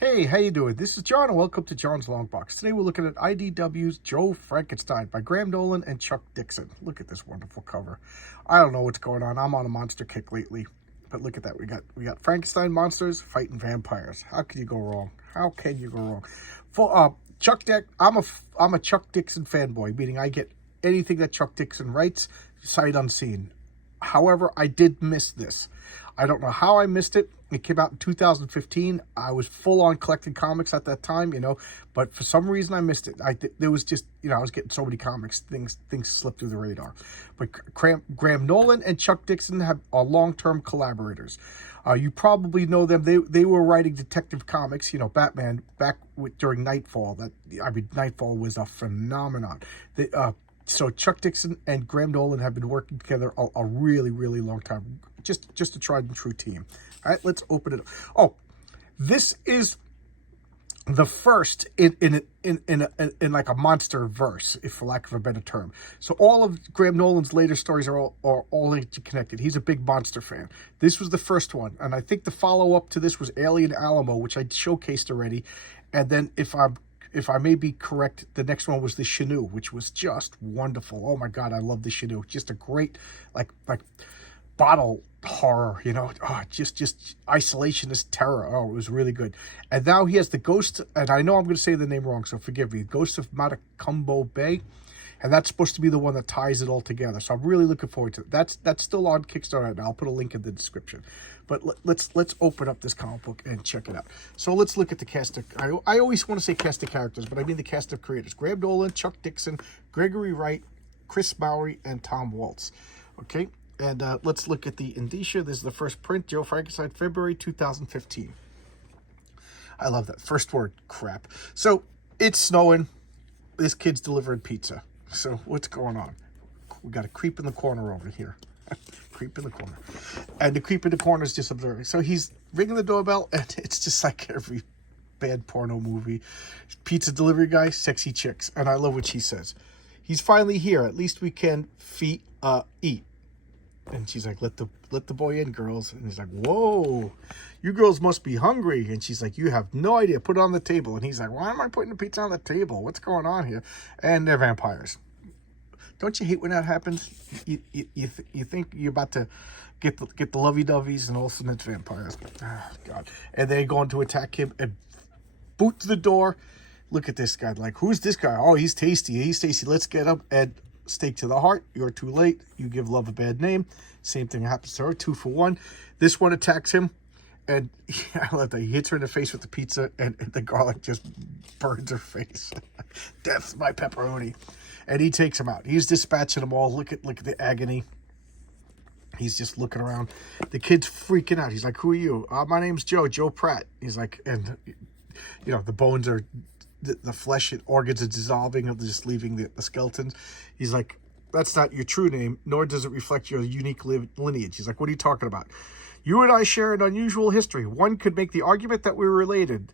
Hey, how you doing? This is John, and welcome to John's Long Box. Today we're looking at IDW's Joe Frankenstein by Graham Nolan and Chuck Dixon. Look at this wonderful cover. I don't know what's going on. I'm on a monster kick lately, but look at that. We got Frankenstein monsters fighting vampires. How can you go wrong? How can you go wrong? For I'm a Chuck Dixon fanboy, meaning I get anything that Chuck Dixon writes sight unseen. However, I did miss this. I don't know how I missed it. It came out in 2015. I was full on collecting comics at that time, but for some reason I missed it. There was just, I was getting so many comics, things slipped through the radar. But Graham Nolan and Chuck Dixon are long-term collaborators. You probably know them. They were writing Detective Comics, Batman during Nightfall. Nightfall was a phenomenon. So Chuck Dixon and Graham Nolan have been working together a really, really long time. Just a tried and true team. All right, let's open it up. Oh, this is the first in like a monster verse, if for lack of a better term. So all of Graham Nolan's later stories are all interconnected. He's a big monster fan. This was the first one, and I think the follow up to this was Alien Alamo, which I showcased already. And then if I may be correct, the next one was the Chenoo, which was just wonderful. Oh my God, I love the Chenoo. Just a great like bottle horror, just isolationist terror. Oh, it was really good. And now he has the Ghost, and I know I'm going to say the name wrong, so forgive me. Ghost of Matacumbo Bay, and that's supposed to be the one that ties it all together. So I'm really looking forward to it. That's still on Kickstarter right now. I'll put a link in the description. But let's open up this comic book and check it out. So let's look at the cast of. I always want to say cast of characters, but I mean the cast of creators: Graham Nolan, Chuck Dixon, Gregory Wright, Chris Mowry, and Tom Waltz. Okay. And let's look at the indicia. This is the first print, Joe Frankenstein, February 2015. I love that. First word, crap. So it's snowing. This kid's delivering pizza. So what's going on? We got a creep in the corner over here. Creep in the corner. And the creep in the corner is just observing. So he's ringing the doorbell, and it's just like every bad porno movie. Pizza delivery guy, sexy chicks. And I love what she says. He's finally here. At least we can eat. And she's like, let the boy in, girls. And he's like, whoa, you girls must be hungry. And she's like, you have no idea. Put it on the table. And he's like, why am I putting the pizza on the table? What's going on here? And they're vampires. Don't you hate when that happens? You think you're about to get the lovey-doveys, and all of a sudden it's vampires. Oh, God. And they're going to attack him and boot to the door. Look at this guy. Like, who's this guy? Oh, he's tasty. He's tasty. Let's get him. And stake to the heart. You're too late. You give love a bad name. Same thing happens to her. 2 for 1. This one attacks him, and I love that. He hits her in the face with the pizza, and the garlic just burns her face. Death's my pepperoni. And he takes him out. He's dispatching them all. Look at the agony. He's just looking around. The kid's freaking out. He's like, who are you? My name's Joe Pratt. He's like, and the bones are, the flesh and organs are dissolving, just leaving the skeletons. He's like, that's not your true name, nor does it reflect your unique lineage. He's like, what are you talking about? You and I share an unusual history. One could make the argument that we're related.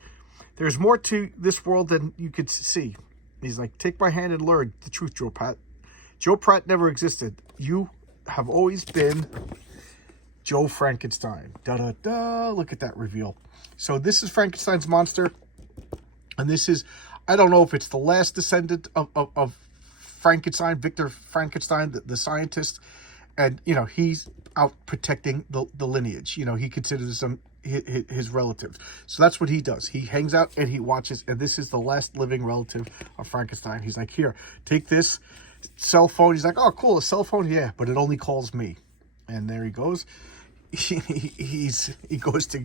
There's more to this world than you could see. He's like, take my hand and learn the truth, Joe Pratt. Joe Pratt never existed. You have always been Joe Frankenstein. Da-da-da. Look at that reveal. So this is Frankenstein's monster. And this is, I don't know if it's the last descendant of Frankenstein, Victor Frankenstein, the scientist. And, he's out protecting the lineage. He considers them his relatives. So that's what he does. He hangs out and he watches. And this is the last living relative of Frankenstein. He's like, here, take this cell phone. He's like, oh, cool, a cell phone? Yeah, but it only calls me. And there he goes. He goes to,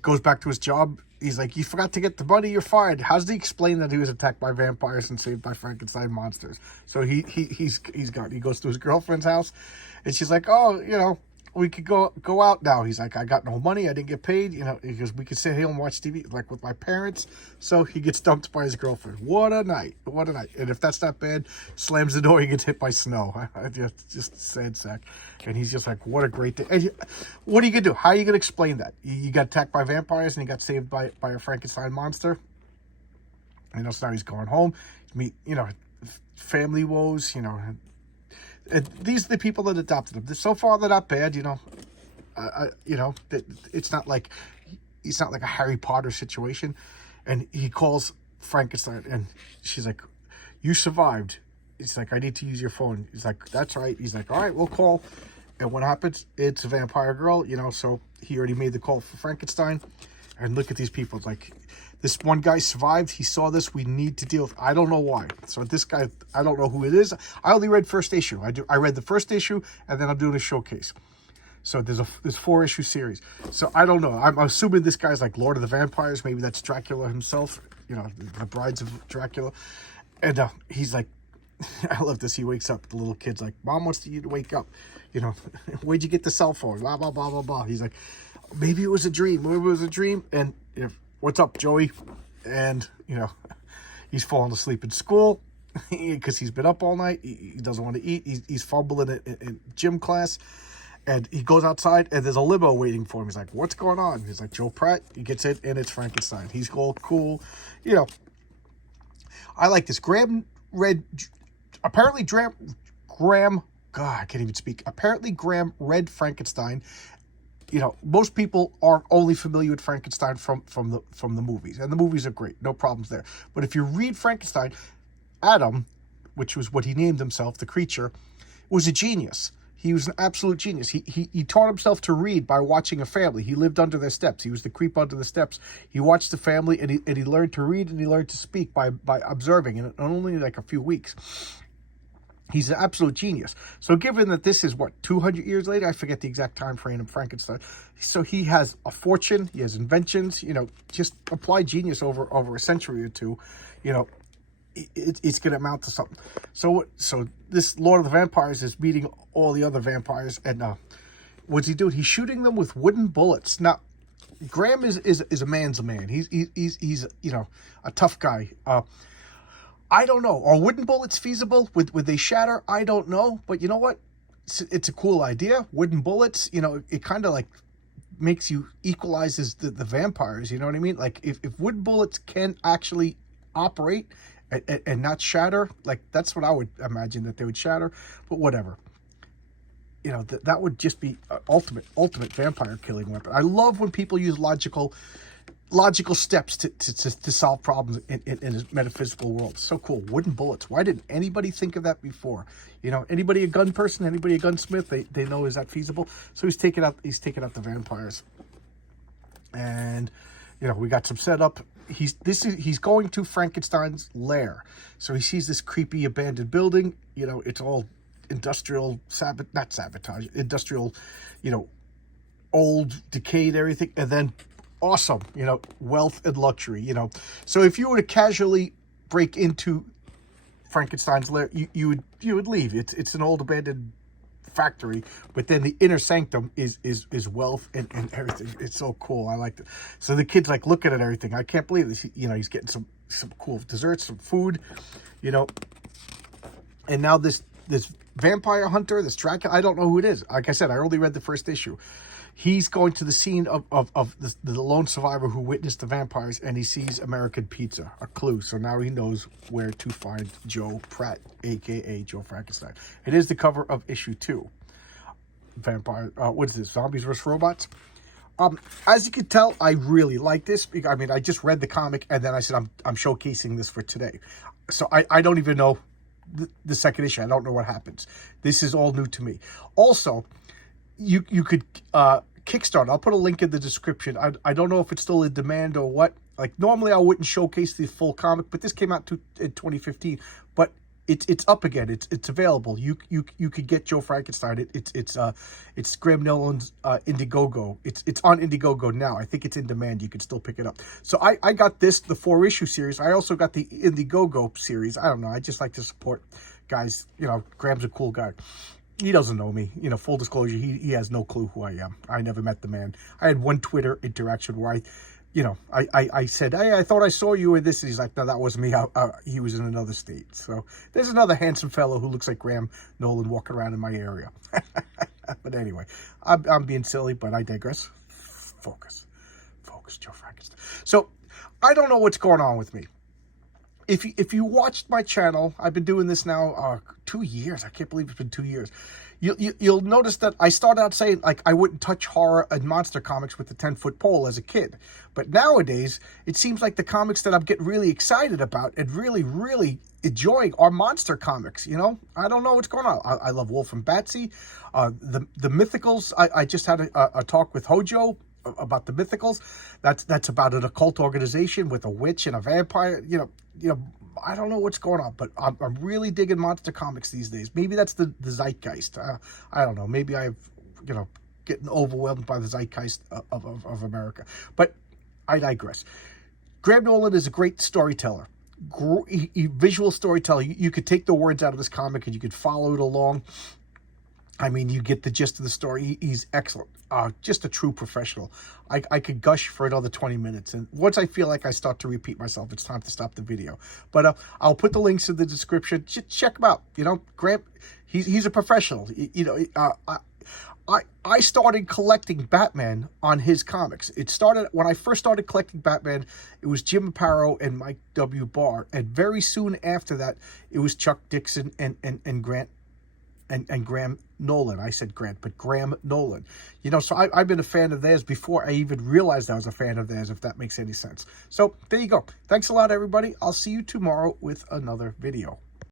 goes back to his job. He's like, you forgot to get the money, you're fired. How does he explain that he was attacked by vampires and saved by Frankenstein monsters? So he's gone. He goes to his girlfriend's house, and she's like, oh, we could go out now. He's like, I got no money, I didn't get paid. Because we could sit here and watch TV like with my parents. So he gets dumped by his girlfriend. What a night! What a night! And if that's not bad, slams the door. He gets hit by snow. Just sad sack. And he's just like, what a great day. And what are you gonna do? How are you gonna explain that? You got attacked by vampires and you got saved by a Frankenstein monster. So now he's going home. Meet family woes. These are the people that adopted him. So far, they're not bad, it's not like it's not like a Harry Potter situation. And he calls Frankenstein, and she's like, "You survived." It's like, "I need to use your phone." He's like, "That's right." He's like, "All right, we'll call." And what happens? It's a vampire girl, so he already made the call for Frankenstein. And look at these people. It's like, this one guy survived. He saw this. We need to deal with. I don't know why. So this guy, I don't know who it is. I only read first issue. I read the first issue, and then I'm doing a showcase. So there's 4-issue series. So I don't know. I'm assuming this guy's like Lord of the Vampires. Maybe that's Dracula himself. The brides of Dracula. And he's like, I love this. He wakes up. The little kid's like, "Mom wants you to wake up. Where'd you get the cell phone? Blah, blah, blah, blah, blah." He's like, "Maybe it was a dream. Maybe it was a dream." And "What's up, Joey?" And, he's falling asleep in school because he's been up all night. He doesn't want to eat. He's fumbling in gym class. And he goes outside, and there's a limo waiting for him. He's like, "What's going on?" He's like, "Joe Pratt." He gets in, and it's Frankenstein. He's all cool. I like this. Apparently Graham, God, I can't even speak. Apparently Graham read Frankenstein. Most people are only familiar with Frankenstein from the movies, and the movies are great, no problems there. But if you read Frankenstein, Adam, which was what he named himself, the creature, was a genius. He was an absolute genius. He taught himself to read by watching a family. He lived under their steps. He was the creep under the steps. He watched the family, and he learned to read, and he learned to speak by observing, and only like a few weeks. He's an absolute genius. So given that this is, 200 years later? I forget the exact time frame of Frankenstein. So he has a fortune. He has inventions. Just apply genius over a century or two. It's going to amount to something. So this Lord of the Vampires is meeting all the other vampires. And what's he doing? He's shooting them with wooden bullets. Now, Graham is a man's man. He's a tough guy. I don't know. Are wooden bullets feasible? Would they shatter? I don't know. But you know what? It's a cool idea. Wooden bullets, it kind of like makes you equalizes the vampires. You know what I mean? Like if wooden bullets can actually operate and not shatter, like that's what I would imagine that they would shatter. But whatever. That would just be an ultimate vampire killing weapon. I love when people use logical steps to solve problems in a metaphysical world. So cool. Wooden bullets. Why didn't anybody think of that before? Anybody a gun person, anybody a gunsmith, they know, is that feasible? So he's taking out the vampires. And we got some setup. He's going to Frankenstein's lair. So he sees this creepy abandoned building. It's all industrial industrial, old, decayed, everything. And then awesome, wealth and luxury, So if you were to casually break into Frankenstein's lair, you would leave. It's an old abandoned factory, but then the inner sanctum is wealth and everything. It's so cool. I like it. So the kid's like looking at everything. I can't believe this. He's getting some cool desserts, some food, and now this vampire hunter, this Dracula, I don't know who it is. Like I said, I only read the first issue. He's going to the scene of the lone survivor who witnessed the vampires, and he sees American pizza, a clue. So now he knows where to find Joe Pratt, a.k.a. Joe Frankenstein. It is the cover of issue 2. Vampire, what is this? Zombies vs. Robots? As you can tell, I really like this. I mean, I just read the comic, and then I said, I'm showcasing this for today. So I don't even know the second issue. I don't know what happens. This is all new to me. Also, you could Kickstarter. I'll put a link in the description. I don't know if it's still in demand or what. Like normally I wouldn't showcase the full comic, but this came out in 2015. But it's up again. It's available. You could get Joe Frankenstein. It's Graham Nolan's Indiegogo. It's on Indiegogo now. I think it's in demand. You can still pick it up. So I got the 4-issue series. I also got the Indiegogo series. I don't know. I just like to support guys. Graham's a cool guy. He doesn't know me. Full disclosure, he has no clue who I am. I never met the man. I had one Twitter interaction where I said, "Hey, I thought I saw you in this." And he's like, "No, that wasn't me. He was in another state." So there's another handsome fellow who looks like Graham Nolan walking around in my area. But anyway, I'm being silly, but I digress. Focus, Joe Frankenstein. So I don't know what's going on with me. if you watched my channel, I've been doing this now 2 years. I can't believe it's been 2 years. You'll notice that I started out saying like I wouldn't touch horror and monster comics with the 10-foot pole as a kid, but nowadays it seems like the comics that I'm getting really excited about and really enjoying are monster comics. You know, I don't know what's going on. I love Wolf and Batsy, the mythicals. I just had a talk with Hojo about the mythicals. That's about an occult organization with a witch and a vampire. I don't know what's going on, but I'm really digging monster comics these days. Maybe that's the zeitgeist. I don't know. Maybe I've getting overwhelmed by the zeitgeist of America. But I digress. Graham Nolan is a great storyteller. Visual storyteller. You could take the words out of this comic and you could follow it along. I mean, you get the gist of the story. He's excellent. Just a true professional. I could gush for another 20 minutes. And once I feel like I start to repeat myself, it's time to stop the video. But I'll put the links in the description. Check him out. You know, Grant, he's a professional. I started collecting Batman on his comics. It started when I first started collecting Batman. It was Jim Aparo and Mike W. Barr. And very soon after that, it was Chuck Dixon and Grant and Graham Nolan. I said Grant, but Graham Nolan. You know, so I've been a fan of theirs before I even realized I was a fan of theirs, if that makes any sense. So there you go. Thanks a lot, everybody. I'll see you tomorrow with another video.